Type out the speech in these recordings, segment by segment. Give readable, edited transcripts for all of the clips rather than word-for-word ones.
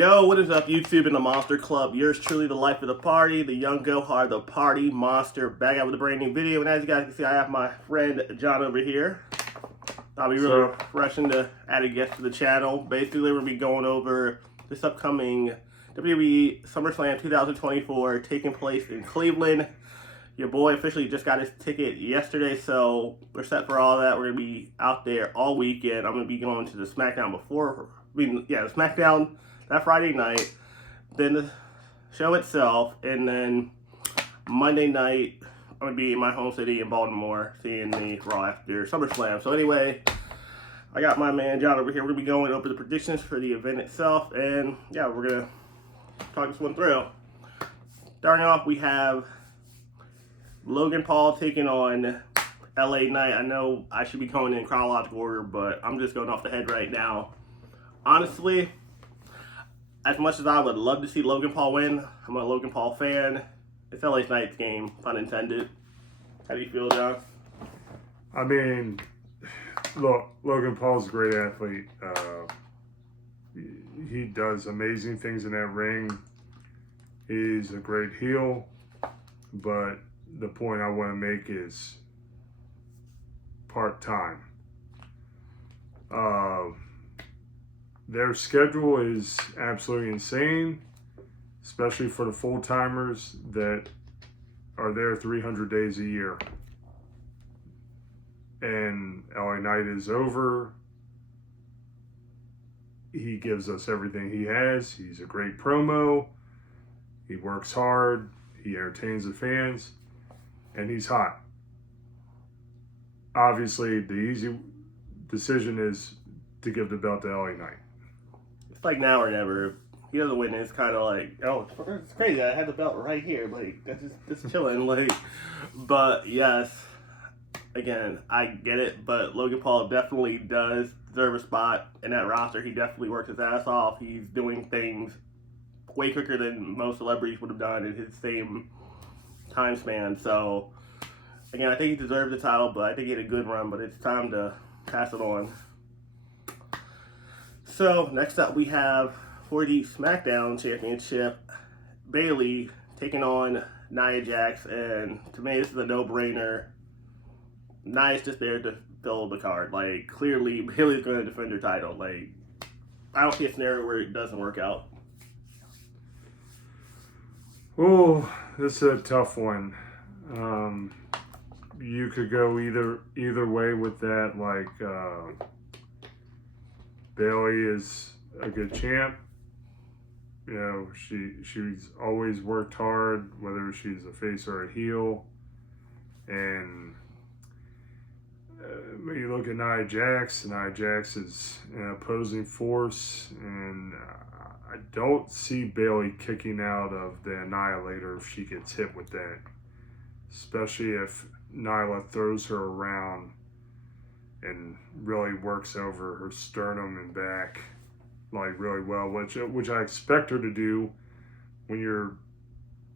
Yo, what is up, YouTube and the Monster Club? Yours truly, the life of the party, the young go-hard, the party monster, back out with a brand new video. And as you guys can see, I have my friend John over here. I'll be really rushing to add a guest to the channel. Basically, we're going to be going over this upcoming WWE Summer Slam 2024 taking place in Cleveland. Your boy officially just got his ticket yesterday, so we're set for all that. We're going to be out there all weekend. I'm going to be going to the SmackDown the SmackDown that Friday night, then the show itself, and then Monday night, I'm going to be in my home city in Baltimore seeing the Raw after SummerSlam. So anyway, I got my man John over here. We're going to be going over the predictions for the event itself, and yeah, we're going to talk this one through. Starting off, we have Logan Paul taking on LA Knight. I know I should be going in chronological order, but I'm just going off the head right now. Honestly, as much as I would love to see Logan Paul win, I'm a Logan Paul fan. It's LA Knight's game, pun intended. How do you feel, John? I mean, look, Logan Paul's a great athlete. He does amazing things in that ring. He's a great heel, but the point I want to make is part-time. Their schedule is absolutely insane, especially for the full-timers that are there 300 days a year. And LA Knight is over. He gives us everything he has. He's a great promo. He works hard. He entertains the fans. And he's hot. Obviously, the easy decision is to give the belt to LA Knight. It's like now or never. If he doesn't win, it's kind of like, oh, it's crazy. I had the belt right here. Like, that's just chilling. Like, but yes, again, I get it. But Logan Paul definitely does deserve a spot in that roster. He definitely works his ass off. He's doing things way quicker than most celebrities would have done in his same time span. So, again, I think he deserves the title, but I think he had a good run. But it's time to pass it on. So, next up we have, for the SmackDown Championship, Bayley taking on Nia Jax, and to me this is a no-brainer. Nia's just there to fill the card. Like, clearly Bayley's going to defend her title. Like, I don't see a scenario where it doesn't work out. Oh, this is a tough one. You could go either way with that. Like, Bayley is a good champ. You know, she's always worked hard, whether she's a face or a heel. And when you look at Nia Jax is an opposing force, and I don't see Bayley kicking out of the Annihilator if she gets hit with that, especially if Nyla throws her around and really works over her sternum and back like really well, which I expect her to do when you're,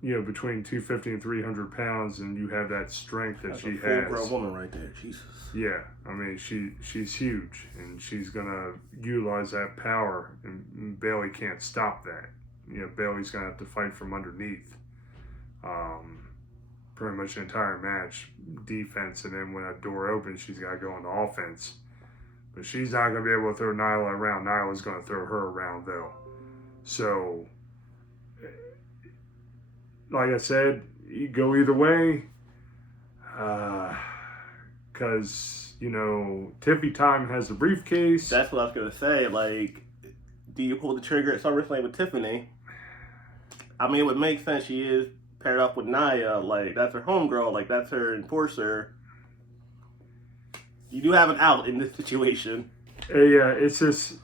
you know, between 250 and 300 pounds and you have that strength that she has. That's a full-grown woman right there, Jesus. Yeah, I mean, she's huge, and she's gonna utilize that power, and Bayley can't stop that. You know, Bayley's gonna have to fight from underneath. Pretty much the entire match, defense, and then when a door opens, she's got to go into offense. But she's not going to be able to throw Nyla around. Nyla's going to throw her around, though. So, like I said, you go either way. Because, you know, Tiffy Time has the briefcase. That's what I was going to say. Like, do you pull the trigger at SummerSlam with Tiffany? I mean, it would make sense. She is paired up with Nia, like, that's her homegirl, like, that's her enforcer. You do have an out in this situation. Yeah, it's just,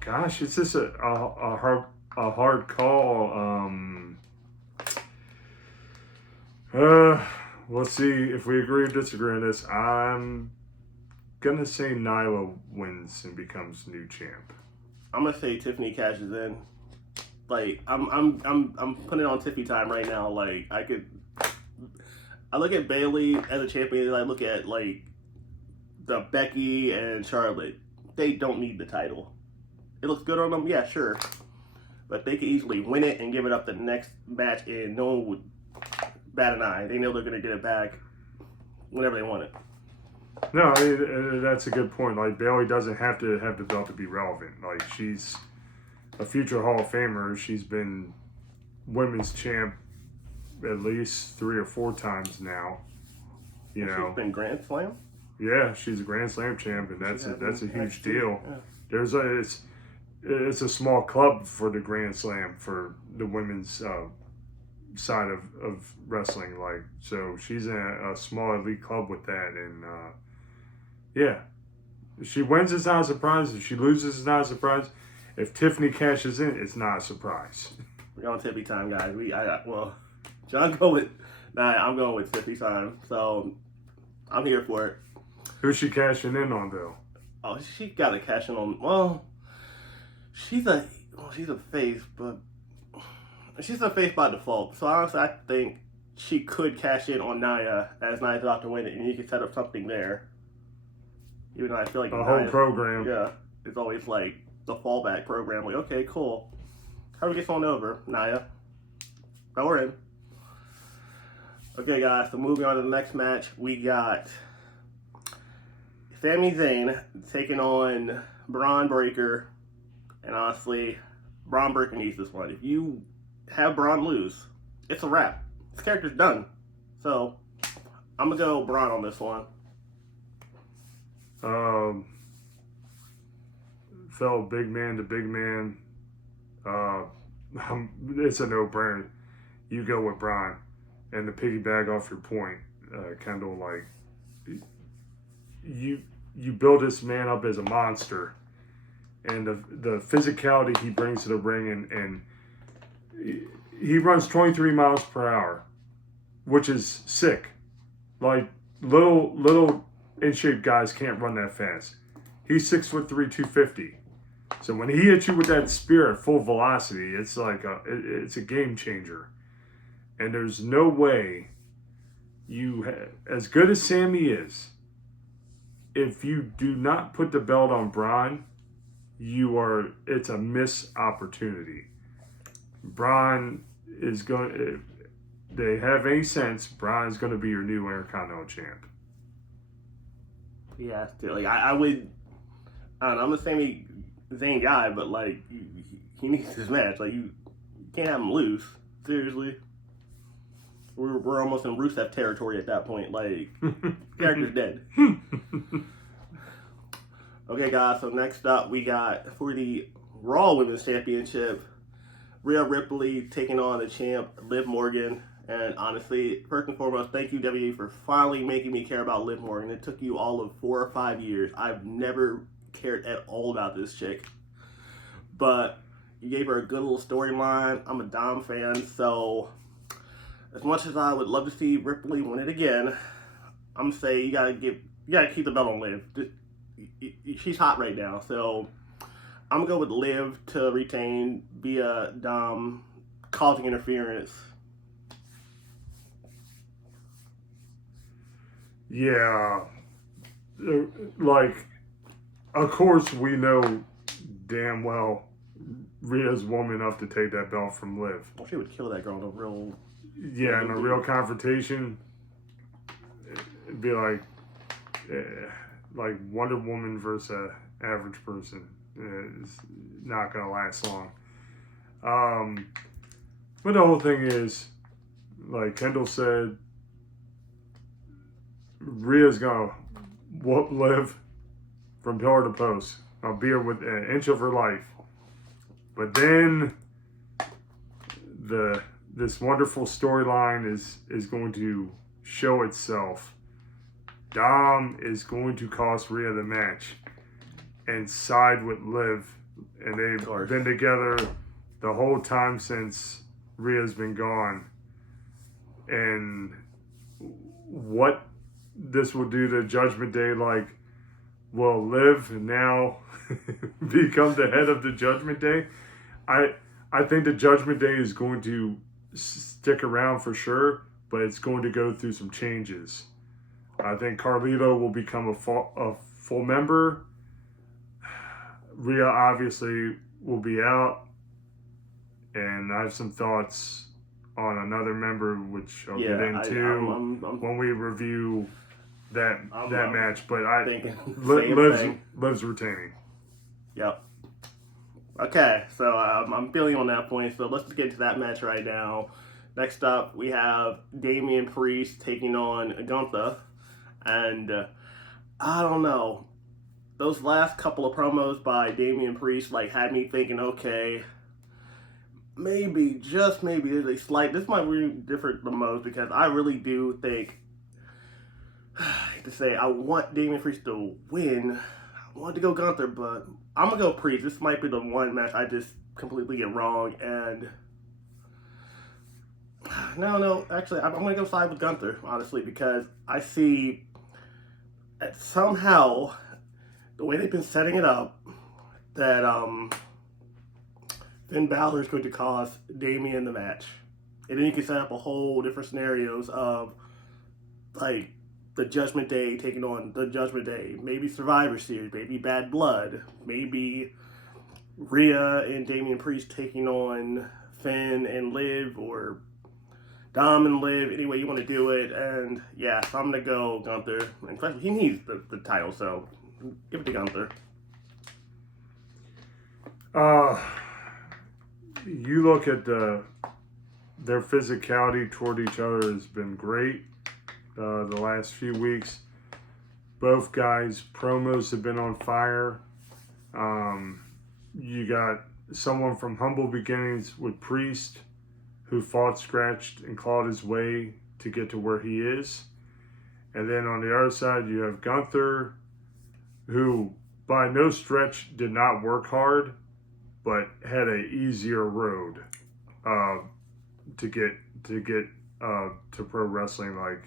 gosh, it's just a hard call. We'll see if we agree or disagree on this. I'm gonna say Nyla wins and becomes new champ. I'm gonna say Tiffany cashes in. Like, I'm putting it on Tiffy Time right now. Like, I look at Bayley as a champion, and I look at, like, the Becky and Charlotte. They don't need the title. It looks good on them, yeah, sure. but they could easily win it and give it up the next match, and no one would bat an eye. They know they're going to get it back whenever they want it. No, that's a good point. Like, Bayley doesn't have to have the belt to be relevant. Like, she's a future Hall of Famer. She's been women's champ at least 3 or 4 times now. You know, she's been Grand Slam. Yeah, she's a Grand Slam champ, and that's a huge deal. Yeah. It's a small club for the Grand Slam for the women's side of wrestling. Like, so she's in a small elite club with that, and yeah, if she wins, it's not a surprise. If she loses, it's not a surprise. If Tiffany cashes in, it's not a surprise. We're on Tiffy time, guys. John go with. I'm going with Tiffy time, so I'm here for it. Who's she cashing in on, though? Oh, she got to cash in on. Well, she's a face, but she's a face by default. So honestly, I think she could cash in on Nia as Nia's about to win it, and you can set up something there. Even though I feel like a whole program. Yeah, it's always like the fallback program. Like, okay, cool. How do we get someone over, Nia? Now we're in. Okay, guys, so moving on to the next match, we got Sami Zayn taking on Braun Breaker. And honestly, Braun Breaker needs this one. If you have Braun lose, it's a wrap. This character's done. So, I'm going to go Braun on this one. Fellow big man to big man. It's a no-brainer. You go with Braun. And to piggyback off your point, Kendall, like, you build this man up as a monster, and the physicality he brings to the ring, and he runs 23 miles per hour, which is sick. Like, little in-shape guys can't run that fast. He's 6'3", 250. So when he hits you with that spear at full velocity, it's like it's a game changer. And there's no way as good as Sami is, if you do not put the belt on Braun, it's a missed opportunity. Braun is going, if they have any sense, Braun is going to be your new Intercontinental champ. Yeah, like I would, I don't know, I'm the Sami Zayn guy, but like, he needs his match. Like, you can't have him lose. Seriously. We're almost in Rusev territory at that point. Like, character's dead. Okay, guys, so next up we got, for the Raw Women's Championship, Rhea Ripley taking on the champ, Liv Morgan. And honestly, first and foremost, thank you, WWE, for finally making me care about Liv Morgan. It took you all of 4 or 5 years. I've never cared at all about this chick. But you gave her a good little storyline. I'm a Dom fan, so as much as I would love to see Ripley win it again, I'm gonna say you gotta keep the belt on Liv. She's hot right now, so I'm gonna go with Liv to retain via Dom causing interference. Yeah, like, of course we know damn well Rhea's woman enough to take that belt from Liv. Well, she would kill that girl in a real... Yeah, in a real confrontation, it'd be like Wonder Woman versus an average person. It's not going to last long. But the whole thing is, like Kendall said, Rhea's going to whoop Liv from pillar to post. I'll be her with an inch of her life. But then this wonderful storyline is going to show itself. Dom is going to cost Rhea the match and side with Liv. And they've been together the whole time since Rhea's been gone. And what this will do to Judgment Day, like, will Liv now become the head of the Judgment Day? I think the Judgment Day is going to stick around for sure, but it's going to go through some changes. I think Carlito will become a full member. Rhea obviously will be out. and I have some thoughts on another member, which I'll get into I'm when we review that match. But I thinking Liv's retaining. Yep. Okay, so I'm feeling on that point. So let's get into that match right now. Next up, we have Damian Priest taking on Gunther, and I don't know. Those last couple of promos by Damian Priest like had me thinking, okay, maybe, just maybe, there's a slight. This might be different the most because I really do think, I hate to say, I want Damian Priest to win. I want to go Gunther, but I'm gonna go Priest. This might be the one match I just completely get wrong, and no, actually, I'm gonna go side with Gunther, honestly, because I see that somehow the way they've been setting it up, that Finn Balor is going to cost Damian the match. And then you can set up a whole different scenarios of like the Judgment Day taking on the Judgment Day, maybe Survivor Series, maybe Bad Blood, maybe Rhea and Damian Priest taking on Finn and Liv, or Dom and Liv, any way you want to do it. And yeah, so I'm going to go Gunther. In fact, he needs the title, so give it to Gunther. You look at their physicality toward each other has been great the last few weeks. Both guys' promos have been on fire. You got someone from humble beginnings with Priest, who fought, scratched, and clawed his way to get to where he is. And then on the other side, you have Gunther, who by no stretch did not work hard, but had an easier road to get to pro wrestling. Like,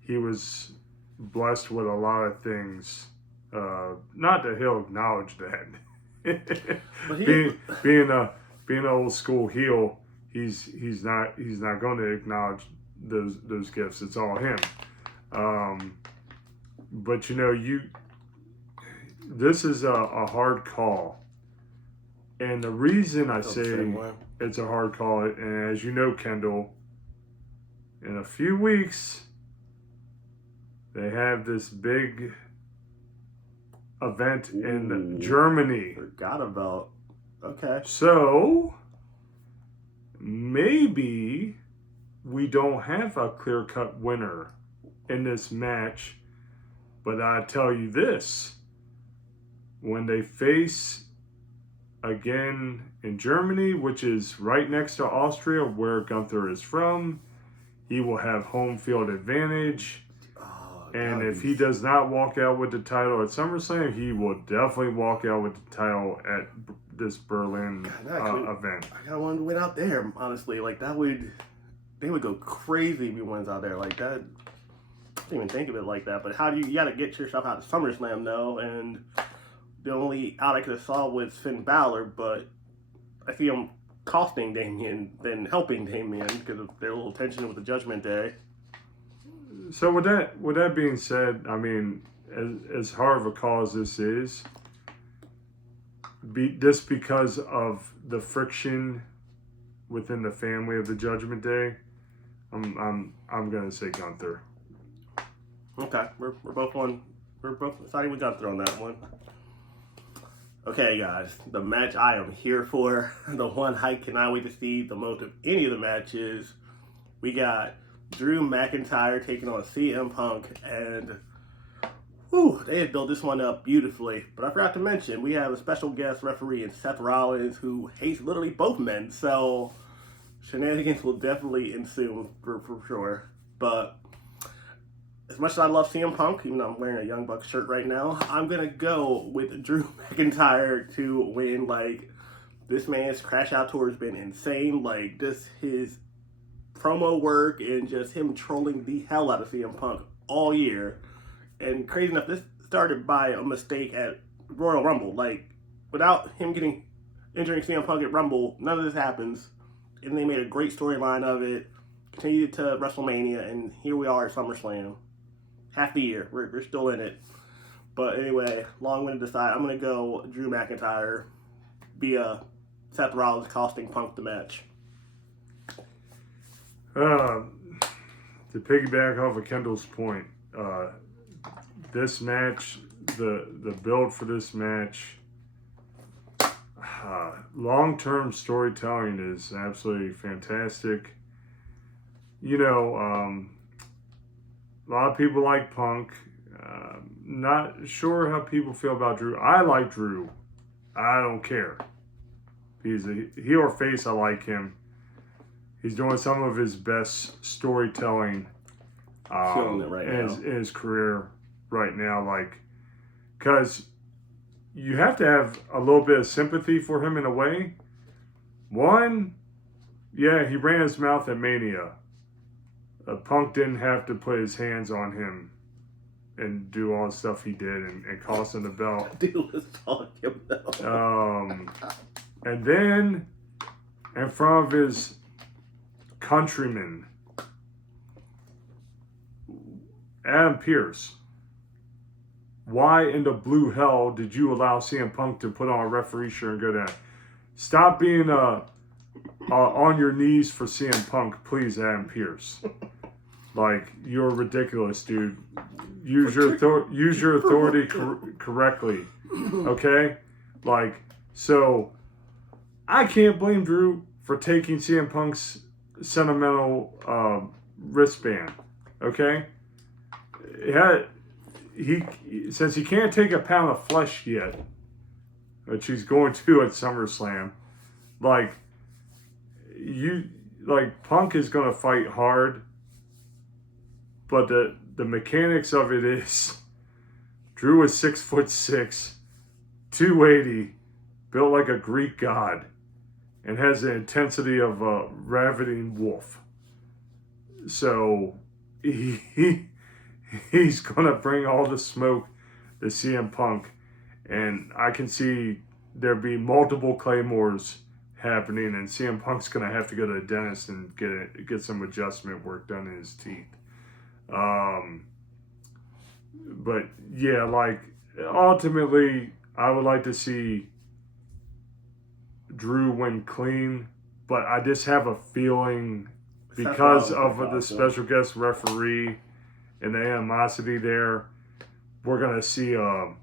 he was blessed with a lot of things. Not that he'll acknowledge that. being an old school heel, he's not going to acknowledge those gifts. It's all him. But this is a hard call. And the reason I say it's a hard call, and as you know, Kendall, in a few weeks, they have this big event in Germany. Forgot about. Okay. So, maybe we don't have a clear-cut winner in this match, but I tell you this, when they face again in Germany, which is right next to Austria, where Gunther is from, he will have home field advantage. And if he does not walk out with the title at SummerSlam, he will definitely walk out with the title at this Berlin event. I got one to win out there, honestly. Like, they would go crazy if he wins out there like that. I didn't even think of it like that. But you got to get yourself out of SummerSlam, though, and the only out I could have saw was Finn Balor, but I see him costing Damian than helping Damian because of their little tension with the Judgment Day. So with that being said, I mean, as hard of a call as this is, just because of the friction within the family of the Judgment Day, I'm gonna say Gunther. Okay, we're both siding with Gunther on that one. Okay, guys, the match I am here for, the one I cannot wait to see the most of any of the matches, we got Drew McIntyre taking on CM Punk, and they had built this one up beautifully. But I forgot to mention, we have a special guest referee in Seth Rollins who hates literally both men, so shenanigans will definitely ensue for sure. But as much as I love CM Punk, even though I'm wearing a Young Bucks shirt right now, I'm going to go with Drew McIntyre to win. Like, this man's Crash Out Tour has been insane. Like, just his promo work and just him trolling the hell out of CM Punk all year. And crazy enough, this started by a mistake at Royal Rumble. Like, without him injuring CM Punk at Rumble, none of this happens. And they made a great storyline of it. Continued to WrestleMania, and here we are at SummerSlam. Half the year. We're still in it. But anyway, long-winded aside, I'm going to go Drew McIntyre via Seth Rollins costing Punk the match. To piggyback off of Kendall's point, this match, the build for this match, long-term storytelling is absolutely fantastic. You know, a lot of people like Punk. Not sure how people feel about Drew. I like Drew. I don't care. He's a heel or face. I like him. He's doing some of his best storytelling in his career right now. Like, because you have to have a little bit of sympathy for him in a way. One, yeah, he ran his mouth at Mania. Punk didn't have to put his hands on him and do all the stuff he did and cost him the belt. Dude was talking though. And then, in front of his countrymen, Adam Pearce, why in the blue hell did you allow CM Punk to put on a referee shirt and go down? Stop being on your knees for CM Punk, please, Adam Pearce. Like, you're ridiculous, dude. Use your authority correctly, okay? Like, so I can't blame Drew for taking CM Punk's sentimental wristband, okay? Since he can't take a pound of flesh yet, which he's going to at SummerSlam, Punk is gonna fight hard, but the mechanics of it is Drew is 6'6", 280, built like a Greek god, and has the intensity of a ravening wolf. So he's gonna bring all the smoke to CM Punk, and I can see there be multiple claymores happening, and CM Punk's gonna have to go to the dentist and get some adjustment work done in his teeth. But yeah, like, ultimately, I would like to see Drew win clean, but I just have a feeling because of the special guest referee and the animosity there, we're gonna see a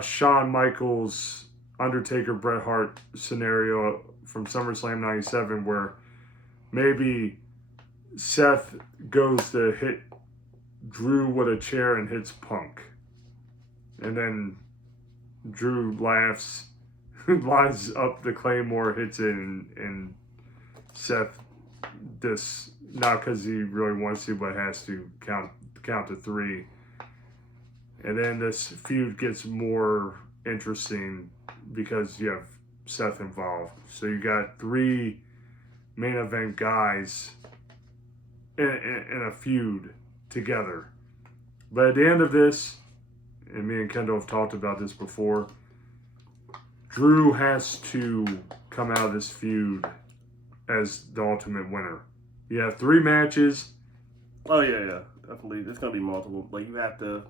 Shawn Michaels, Undertaker, Bret Hart scenario from SummerSlam 97 where maybe Seth goes to hit Drew with a chair and hits Punk. And then Drew laughs, lines up the Claymore, hits it, and Seth, this, not because he really wants to, but has to count to three. And then this feud gets more interesting because you have Seth involved. So you got three main event guys in a feud together. But at the end of this, and me and Kendall have talked about this before, Drew has to come out of this feud as the ultimate winner. You have 3 matches. Oh yeah, definitely. There's gonna be multiple. Like, you have to.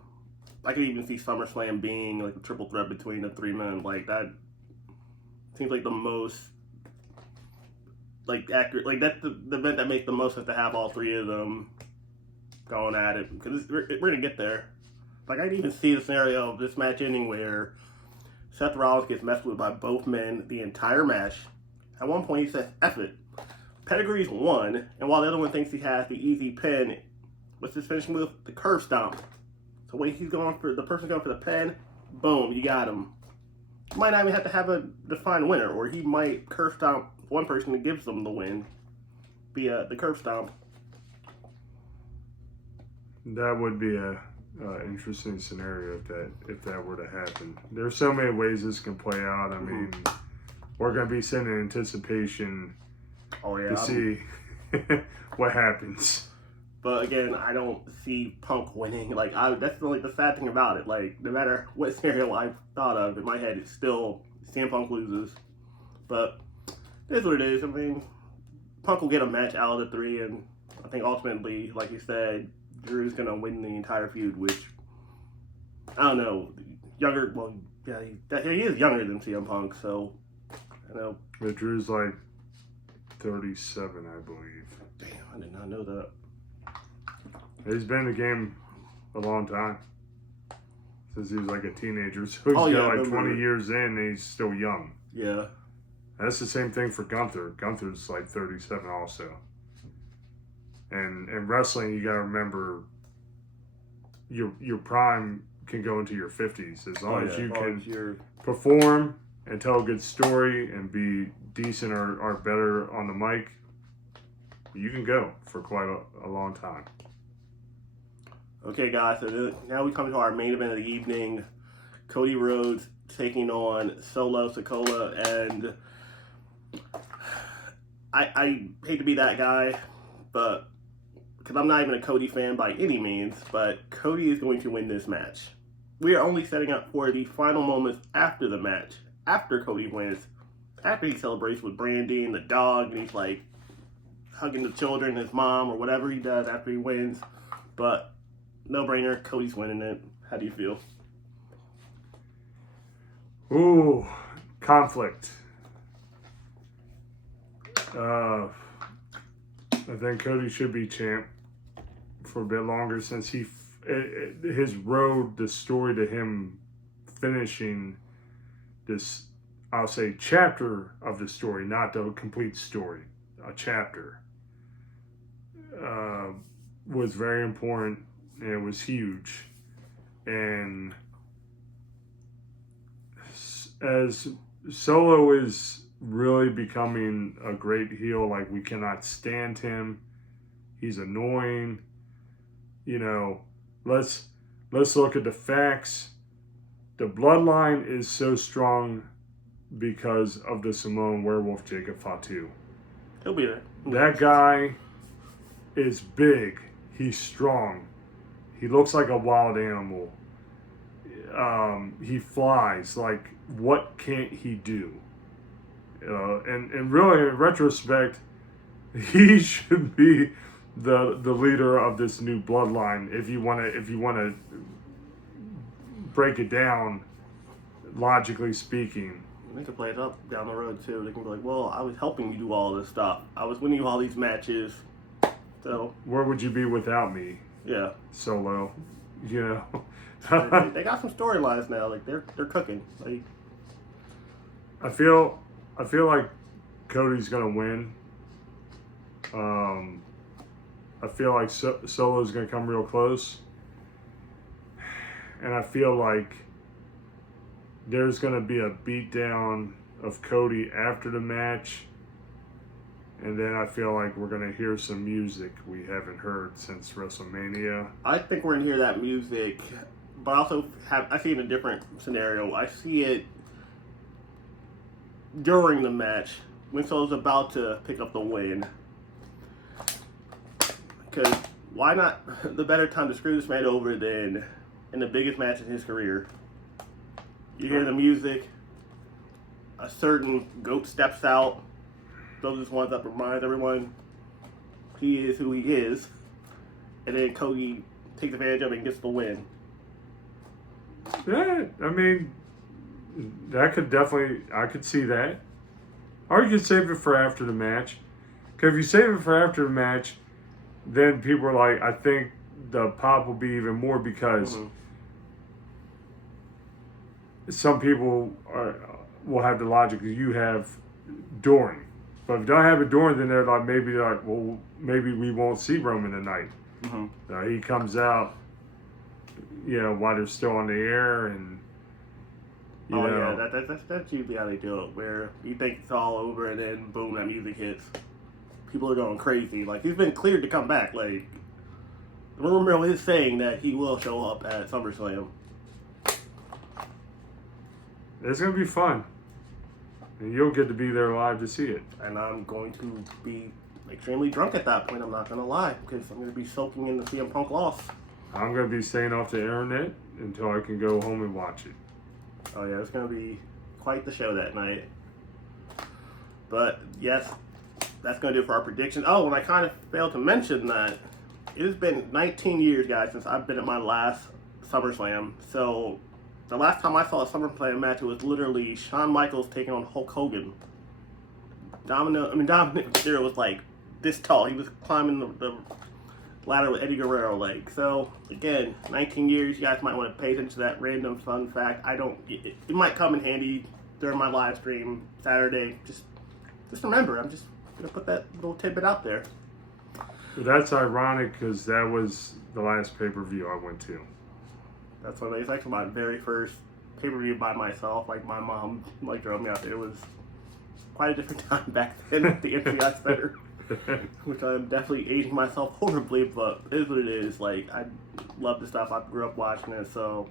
I could even see SummerSlam being like a triple threat between the 3 men. Like, that seems like the most accurate. Like, that's the event that makes the most sense to have all 3 of them going at it, because we're gonna get there. Like, I can even see the scenario of this match ending where Seth Rollins gets messed with by both men the entire match. At one point, he says, "F it. Pedigree's won," and while the other one thinks he has the easy pin, what's his finishing move? The curb stomp. So when he's going for the person going for the pin, boom, you got him. You might not even have to have a defined winner, or he might curb stomp one person that gives them the win via the curb stomp. That would be a interesting scenario if that were to happen. There's so many ways this can play out. I mean, we're gonna be sitting in anticipation to see what happens. But again, I don't see Punk winning. Like, that's the sad thing about it. Like, no matter what scenario I thought of in my head, it's still CM Punk loses. But it is what it is. I mean, Punk will get a match out of the 3, and I think ultimately, like you said, Drew's gonna win the entire feud. Which, I don't know, younger. Well, yeah, he is younger than CM Punk, so I know. But Drew's like 37, I believe. Damn, I did not know that. He's been in the game a long time. Since he was like a teenager. So he's Oh, yeah, got like remember. 20 years in and he's still young. Yeah. That's the same thing for Gunther. Gunther's like 37 also. And in wrestling, you got to remember your prime can go into your 50s. As long as you can perform and tell a good story and be decent or better on the mic, you can go for quite a long time. Okay, guys, so now we come to our main event of the evening. Cody Rhodes taking on Solo Sikoa, and I hate to be that guy, but because I'm not even a Cody fan by any means, but Cody is going to win this match. We are only setting up for the final moments after the match, after Cody wins, after he celebrates with Brandy and the dog, and he's like hugging the children, his mom, or whatever he does after he wins. But no brainer, Cody's winning it. How do you feel? Ooh, conflict. I think Cody should be champ for a bit longer since his road, the story to him finishing this, I'll say, chapter of the story, not the complete story, a chapter, was very important and it was huge. And as Solo is really becoming a great heel, like we cannot stand him. He's annoying. You know, let's look at the facts. The bloodline is so strong because of the Samoan werewolf Jacob Fatu. He'll be there. That guy is big. He's strong. He looks like a wild animal. He flies. Like, what can't he do? And really, in retrospect, he should be the leader of this new bloodline. If you want to break it down, logically speaking. They could play it up down the road too. They can be like, "Well, I was helping you do all this stuff. I was winning you all these matches." So where would you be without me? Yeah, Solo. You know. they got some storylines now. Like they're cooking. Like I feel like Cody's gonna win. I feel like Solo's gonna come real close, and I feel like there's gonna be a beatdown of Cody after the match, and then I feel like we're gonna hear some music we haven't heard since WrestleMania. I think we're gonna hear that music, but I see it in a different scenario. I see it during the match when Solo's about to pick up the win. Because why not the better time to screw this man over than in the biggest match in his career? You hear the music, a certain goat steps out, those are ones that reminds everyone he is who he is, and then Cody takes advantage of it and gets the win. Yeah, I mean, that could definitely, I could see that. Or you could save it for after the match. Because if you save it for after the match, then people are like, I think the pop will be even more because some people will have the logic that you have during. But if you don't have it during, then they're like, well, maybe we won't see Roman tonight. He comes out, while they're still on the air, and that's usually how they do it. Where you think it's all over, and then boom, that music hits. People are going crazy. Like he's been cleared to come back. Like the rumor mill is saying that he will show up at SummerSlam. It's gonna be fun, and you'll get to be there live to see it. And I'm going to be extremely drunk at that point. I'm not gonna lie, because I'm gonna be soaking in the CM Punk loss. I'm gonna be staying off the internet until I can go home and watch it. Oh yeah, it's gonna be quite the show that night. But yes, that's gonna do it for our prediction. Oh, and I kind of failed to mention that it has been 19 years, guys, since I've been at my last SummerSlam. So the last time I saw a SummerSlam match, it was literally Shawn Michaels taking on Hulk Hogan. Dominic Mysterio was like this tall. He was climbing the ladder with Eddie Guerrero, like. So again, 19 years. You guys might want to pay attention to that random fun fact. It might come in handy during my live stream Saturday. Just remember, I'm just gonna put that little tidbit out there. But that's ironic because that was the last pay-per-view I went to. That's what it's actually my very first pay-per-view by myself. Like my mom like drove me out there. It was quite a different time back then at the MCI Center. Which I'm definitely aging myself horribly, but it is what it is. Like, I love the stuff. I grew up watching it, so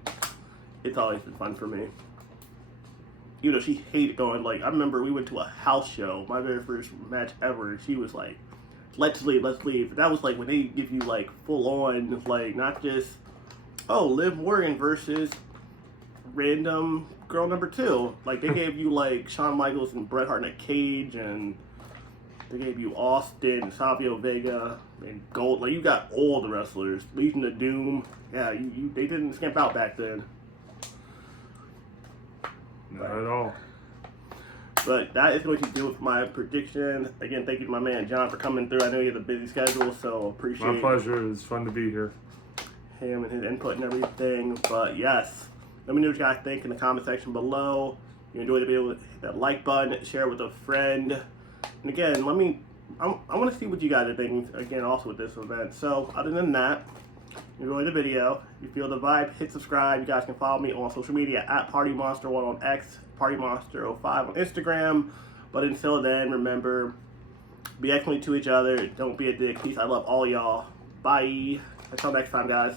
it's always been fun for me. You know, she hated going, like, I remember we went to a house show, my very first match ever, and she was like, let's leave. That was like when they give you, like, full on, like, not just, oh, Liv Morgan versus random girl number 2. Like, they gave you, like, Shawn Michaels and Bret Hart in a cage, and they gave you Austin, Savio Vega, and Gold. Like, you got all the wrestlers. Legion of Doom. Yeah, they didn't skimp out back then. Not at all. But that is going to do it for my prediction. Again, thank you to my man John for coming through. I know you have a busy schedule, so appreciate My pleasure. It's fun to be here. him and his input and everything. But yes, let me know what you guys think in the comment section below. If you enjoyed the video, hit that like button, share it with a friend. And again, I want to see what you guys are thinking, again, also with this event. So, other than that, enjoy the video. If you feel the vibe, hit subscribe. You guys can follow me on social media at PartyMonster1 on X, PartyMonster05 on Instagram. But until then, remember, be excellent to each other. Don't be a dick. Peace. I love all y'all. Bye. Until next time, guys.